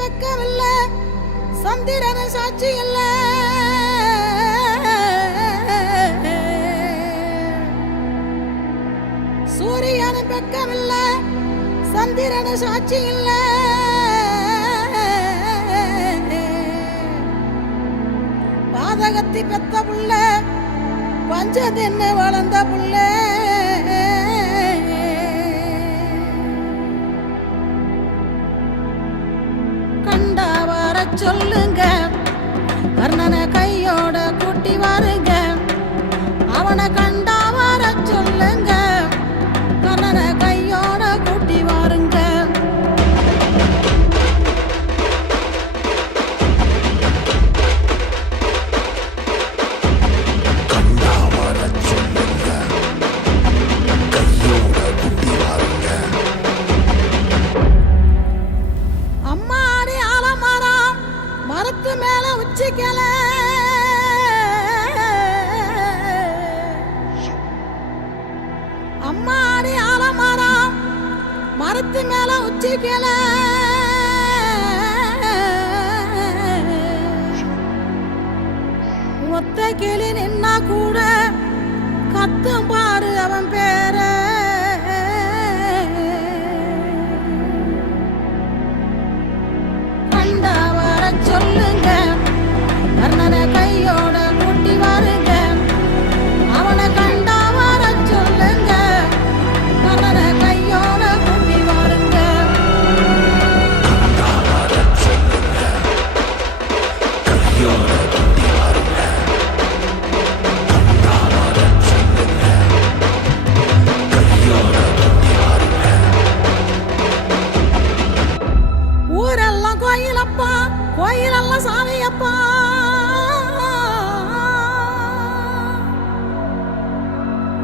வெக்கமில்ல சந்திரன சாட்சி இல்ல சூரியன வெக்கமில்ல சந்திரன சாட்சி இல்ல பாதகத்தி பெத்த புள்ள பஞ்சதென்ன வளர்ந்த புள்ள கண்டா வர சொல்லுங்க கர்ணனை கையோட கூட்டி வாருங்க அவனை கண்டா வர சொல்லுங்க கர்ணனை கையோட கூட்டி வாருங்க அம்மாடி ஆலமரம் மரத்து மேல உச்சிக்கல ஒத்த கிளி நின்னா கூட கத்தும் பாரு அவன் பேர கண்டா வர சொல்லுங்க கர்ணனை கையோட கூட்டி வாருங்க அவனை கண்டா வர சொல்லுங்க கர்ணனை கையோட கூட்டி வாருங்க கையோட கூட்டி வாருங்க கையோட கூட்டி வாருங்க ஊரெல்லாம் கோயிலப்பா கோயிலெல்லாம் சாமியப்பா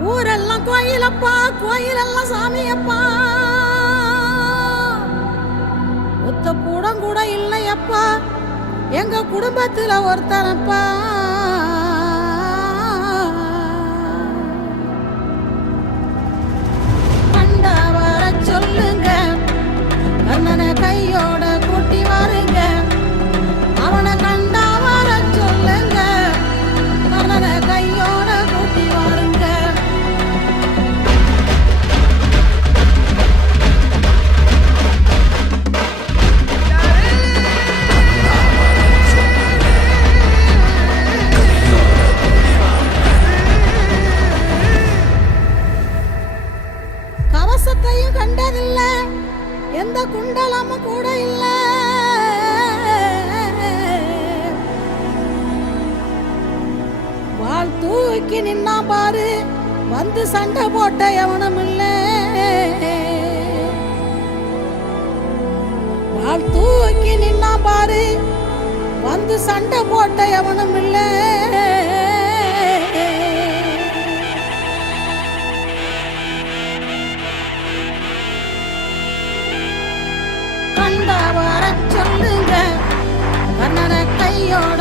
ஊரெல்லாம் கோயிலப்பா கோயிலெல்லாம் சாமியப்பா ஒத்த கூடம் கூட இல்லையப்பா எங்க குடும்பத்துல ஒருத்தனப்பா கண்டா வர சொல்லுங்க கர்ணனை கையோட கூட்டி வாருங்க அவனை கண்டா வர சொல்லுங்க கர்ணனை கையோட கூட்டி வாருங்க கவசத்தையும் கண்டதில்ல எந்த குண்டலமும் கூட இல்ல வாள் தூக்கி நின்னா பாரு வந்து சண்டை போட்ட எவனும் இல்ல வாள் தூக்கி நின்னா பாரு வந்து சண்டை போட்ட எவனும் இல்ல கண்டா வர சொல்லுங்க கர்ணனை கையோட